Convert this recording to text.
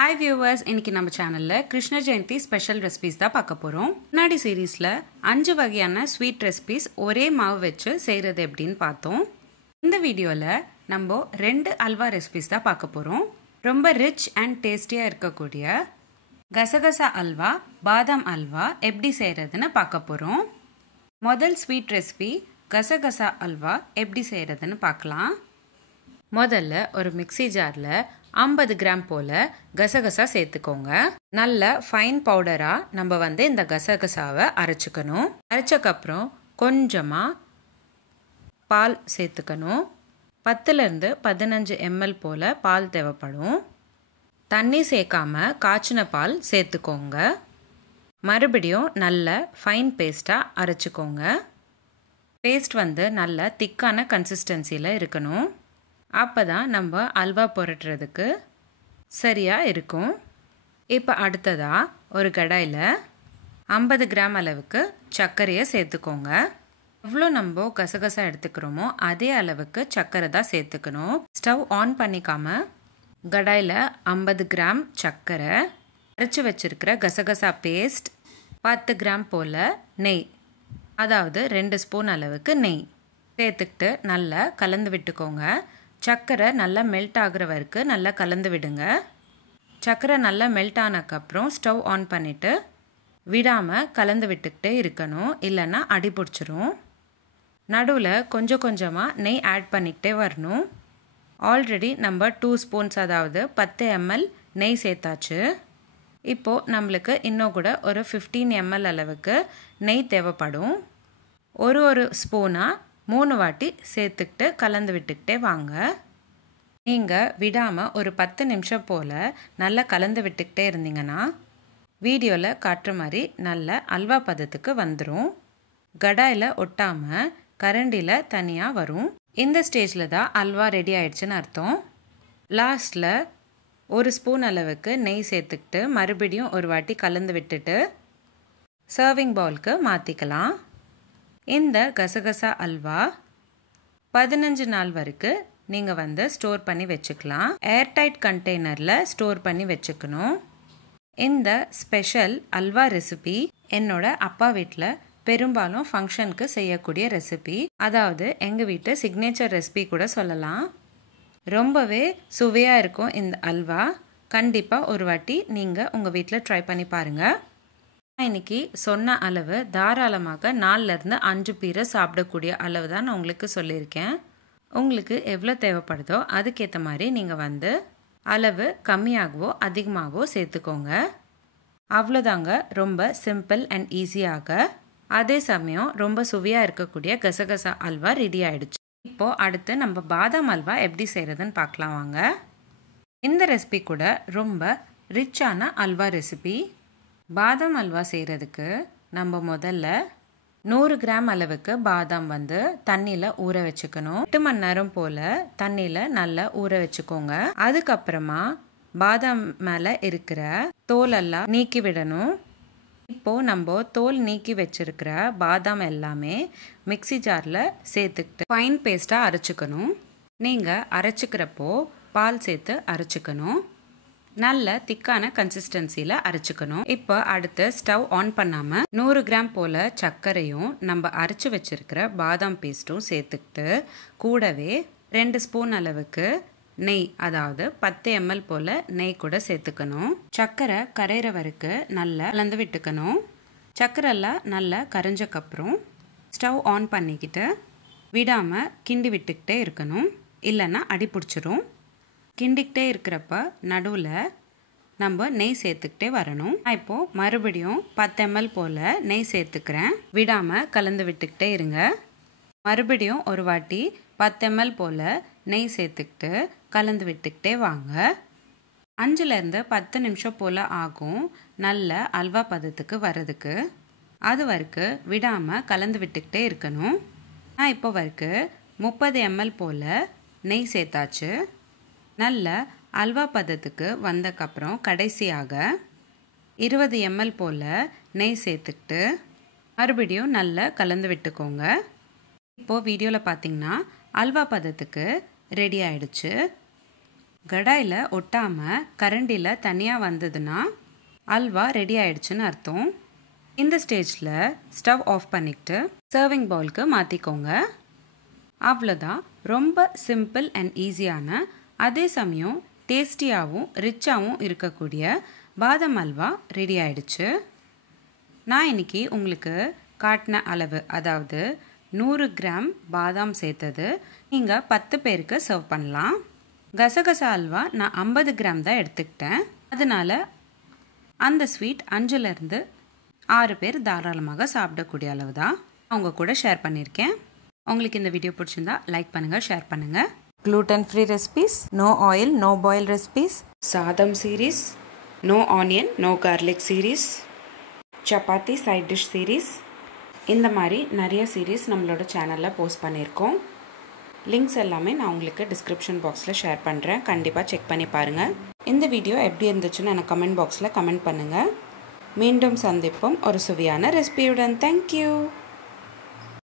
Hi viewers, இன்னைக்கு நம்ம சேனல்ல கிருஷ்ண ஜெயந்தி ஸ்பெஷல் ரெசிபீஸ் தான் பார்க்க போறோம். முன்னாடி சீரிஸ்ல 5 வகையான ஸ்வீட் ரெசிபீஸ் ஒரே மாவு வச்சு செய்யறது எப்படின்னு பார்த்தோம். இந்த வீடியோல நம்ம 2 அல்வா ரெசிபீஸ் தான் பார்க்க போறோம். ரொம்ப ரிச் அண்ட் டேஸ்டியா இருக்கக்கூடிய கசகசா அல்வா, பாதாம் அல்வா எப்படி செய்யறதுன்னு பார்க்க போறோம். முதல் ஸ்வீட் ரெசிபி கசகசா அல்வா எப்படி செய்யறதுன்னு பார்க்கலாம். முதல்ல ஒரு மிக்ஸி ஜார்ல 50 கிராம் போல கசகசா சேர்த்துக்கோங்க. நல்ல ஃபைன் பவுடரா நம்ம இந்த கசகசாவை அரைச்சுக்கணும். அரைச்சக்கப்புறம் கொஞ்சமா பால் சேர்த்துக்கணும். 10 to 15 ml போல பால் தேவைப்படும். தண்ணி சேர்க்காம காய்ச்சின பால் சேர்த்துக்கோங்க. மறுபடியும் நல்ல ஃபைன் பேஸ்டா அரைச்சுக்கோங்க. பேஸ்ட் நல்ல திக்கான கன்சிஸ்டன்சியில் இருக்கணும். அப்பதான் நம்ம அல்வா புரட்டுறதுக்கு சரியா இருக்கும். இப்போ அடுத்ததா ஒரு கடாயில் 50 கிராம் அளவுக்கு சர்க்கரையை சேர்த்துக்கோங்க. எவ்வளோ நம்ம கசகசா எடுத்துக்கிறோமோ அதே அளவுக்கு சர்க்கரை தான் சேர்த்துக்கணும். ஸ்டவ் ஆன் பண்ணிக்காம கடாயில் 50 கிராம் சர்க்கரை, அரைச்சி வச்சிருக்கிற கசகசா பேஸ்ட், 10 கிராம் போல் நெய், அதாவது 2 ஸ்பூன் அளவுக்கு நெய் சேர்த்துக்கிட்டு நல்லா கலந்து விட்டுக்கோங்க. சர்க்கரை நல்லா மெல்ட் ஆகிற வரைக்கும் நல்லா கலந்து விடுங்க. சர்க்கரை நல்லா மெல்ட் ஆனதுக்கப்புறம் ஸ்டவ் ஆன் பண்ணிவிட்டு விடாமல் கலந்து விட்டுக்கிட்டே இருக்கணும், இல்லைன்னா அடி பிடிச்சிரும். நடுவில் கொஞ்சம் கொஞ்சமாக நெய் ஆட் பண்ணிக்கிட்டே வரணும். ஆல்ரெடி நம்ம 2 ஸ்பூன்ஸ் அதாவது 10 ml நெய் சேர்த்தாச்சு. இப்போது நம்மளுக்கு இன்னும் கூட ஒரு 15 ml அளவுக்கு நெய் தேவைப்படும். ஒரு ஸ்பூனாக 3 வாட்டி சேர்த்துக்கிட்டு கலந்து விட்டுக்கிட்டே வாங்க. நீங்கள் விடாமல் ஒரு 10 நிமிஷம் போல் நல்லா கலந்து விட்டுக்கிட்டே இருந்தீங்கன்னா வீடியோவில் காட்டுற மாதிரி நல்ல அல்வா பதத்துக்கு வந்துடும். கடாயில் ஒட்டாமல் கரண்டியில் தனியாக வரும். இந்த ஸ்டேஜில் தான் அல்வா ரெடி ஆயிடுச்சுன்னு அர்த்தம். லாஸ்ட்டில் 1 ஸ்பூன் அளவுக்கு நெய் சேர்த்துக்கிட்டு மறுபடியும் ஒரு வாட்டி கலந்து விட்டுட்டு சர்விங் பவுலுக்கு மாற்றிக்கலாம். இந்த கசகசா அல்வா 15 நாள் வரைக்கும் நீங்கள் ஸ்டோர் பண்ணி வச்சுக்கலாம். ஏர்டைட் கண்டெய்னரில் ஸ்டோர் பண்ணி வச்சுக்கணும். இந்த ஸ்பெஷல் அல்வா ரெசிபி என்னோட அப்பா வீட்டில் பெரும்பாலும் ஃபங்க்ஷனுக்கு செய்யக்கூடிய ரெசிபி, அதாவது எங்கள் வீட்டு சிக்னேச்சர் ரெசிபி கூட சொல்லலாம். ரொம்பவே சுவையாக இருக்கும் இந்த அல்வா. கண்டிப்பாக ஒரு வாட்டி நீங்கள் உங்கள் வீட்டில் ட்ரை பண்ணி பாருங்கள். இன்னைக்கு சொன்ன அளவு தாராளமாக 4 to 5 பேரை சாப்பிடக்கூடிய அளவு தான் நான் உங்களுக்கு சொல்லியிருக்கேன். உங்களுக்கு எவ்வளோ தேவைப்படுதோ அதுக்கேற்ற மாதிரி நீங்கள் அளவு கம்மியாகவோ அதிகமாகவோ சேர்த்துக்கோங்க. அவ்வளோதாங்க. ரொம்ப சிம்பிள் அண்ட் ஈஸியாக, அதே சமயம் ரொம்ப சுவையாக இருக்கக்கூடிய கசகசா அல்வா ரெடி ஆயிடுச்சு. இப்போது அடுத்து நம்ம பாதாம் அல்வா எப்படி செய்கிறதுன்னு பார்க்கலாம் வாங்க. இந்த ரெசிபி கூட ரொம்ப ரிச்சான அல்வா ரெசிபி. பாதாம் அல்வா செய்கிறதுக்கு நம்ம முதல்ல 100 கிராம் அளவுக்கு பாதாம் தண்ணியில் ஊற வச்சுக்கணும். 8 மணி நேரம் போல் தண்ணியில் நல்லா ஊற வச்சுக்கோங்க. அதுக்கப்புறமா பாதாம் மேலே இருக்கிற தோலெல்லாம் நீக்கி விடணும். இப்போது நம்ம தோல் நீக்கி வச்சிருக்கிற பாதாம் எல்லாமே மிக்ஸி ஜாரில் சேர்த்துக்கிட்டு ஃபைன் பேஸ்ட்டாக அரைச்சிக்கணும். நீங்கள் அரைச்சிக்கிறப்போ பால் சேர்த்து அரைச்சிக்கணும். நல்ல திக்கான கன்சிஸ்டன்சியில் அரைச்சிக்கணும். இப்போ அடுத்து ஸ்டவ் ஆன் பண்ணாமல் 100 கிராம் போல் சர்க்கரையும் நம்ம அரைச்சி வச்சிருக்கிற பாதாம் பேஸ்ட்டும் சேர்த்துக்கிட்டு கூடவே 2 ஸ்பூன் அளவுக்கு நெய், அதாவது 10 ml போல் நெய் கூட சேர்த்துக்கணும். சர்க்கரை கரையிற வரைக்கும் நல்லா கலந்து விட்டுக்கணும். சர்க்கரைலாம் நல்லா கரைஞ்சக்கப்புறம் ஸ்டவ் ஆன் பண்ணிக்கிட்டு விடாமல் கிண்டி விட்டுக்கிட்டே இருக்கணும், இல்லைன்னா அடி பிடிச்சிரும். கிண்டிக்கிட்டே இருக்கிறப்ப நடுவில் நம்ம நெய் சேர்த்துக்கிட்டே வரணும். நான் இப்போது மறுபடியும் 10 ml போல் நெய் சேர்த்துக்கிறேன். விடாமல் கலந்து விட்டுக்கிட்டே இருங்க. மறுபடியும் ஒரு வாட்டி 10 ml போல் நெய் சேர்த்துக்கிட்டு கலந்து விட்டுக்கிட்டே வாங்க. 5 to 10 நிமிஷம் போல் ஆகும் நல்ல அல்வா பதத்துக்கு வர்றதுக்கு. அது வரைக்கும் விடாமல் கலந்து விட்டுக்கிட்டே இருக்கணும். நான் இப்போ வரைக்கும் 30 ml போல் நெய் சேர்த்தாச்சு. நல்ல அல்வா பதத்துக்கு வந்தக்கப்புறம் கடைசியாக 20 ml போல் நெய் சேர்த்துக்கிட்டு மறுபடியும் நல்லா கலந்து விட்டுக்கோங்க. இப்போது வீடியோவில் பார்த்தீங்கன்னா அல்வா பதத்துக்கு ரெடி ஆயிடுச்சு. கடாயில் ஒட்டாமல் கரண்டியில் தனியாக வந்ததுன்னா அல்வா ரெடி ஆயிடுச்சுன்னு அர்த்தம். இந்த ஸ்டேஜில் ஸ்டவ் ஆஃப் பண்ணிவிட்டு சர்விங் பவுலுக்கு மாற்றிக்கோங்க. அவ்வளோதான். ரொம்ப சிம்பிள் அண்ட் ஈஸியான, அதே சமயம் டேஸ்டியாகவும் ரிச்சாகவும் இருக்கக்கூடிய பாதாம் அல்வா ரெடி ஆயிடுச்சு. நான் இன்றைக்கி உங்களுக்கு காட்டின அளவு, அதாவது 100 கிராம் பாதாம் சேர்த்தது நீங்கள் 10 பேருக்கு சர்வ் பண்ணலாம். கசகசா அல்வா நான் 50 கிராம் தான் எடுத்துக்கிட்டேன். அதனால் அந்த ஸ்வீட் 5லேருந்து 6 பேர் தாராளமாக சாப்பிடக்கூடிய அளவு தான் அவங்க கூட ஷேர் பண்ணியிருக்கேன். உங்களுக்கு இந்த வீடியோ பிடிச்சிருந்தா லைக் பண்ணுங்கள், ஷேர் பண்ணுங்கள். gluten free recipes, no oil, no boil recipes, சாதம் series, no onion, no garlic series, சப்பாத்தி சைட் டிஷ் சீரீஸ், இந்த மாதிரி நிறைய சீரீஸ் நம்மளோட சேனலில் போஸ்ட் பண்ணியிருக்கோம். லிங்க்ஸ் எல்லாமே நான் உங்களுக்கு டிஸ்கிரிப்ஷன் பாக்ஸில் ஷேர் பண்ணுறேன். கண்டிப்பாக செக் பண்ணி பாருங்கள். இந்த வீடியோ எப்படி இருந்துச்சுன்னு எனக்கு கமெண்ட் பாக்ஸில் கமெண்ட் பண்ணுங்கள். மீண்டும் சந்திப்போம் ஒரு சுவையான ரெசிபியுடன். தேங்க்யூ.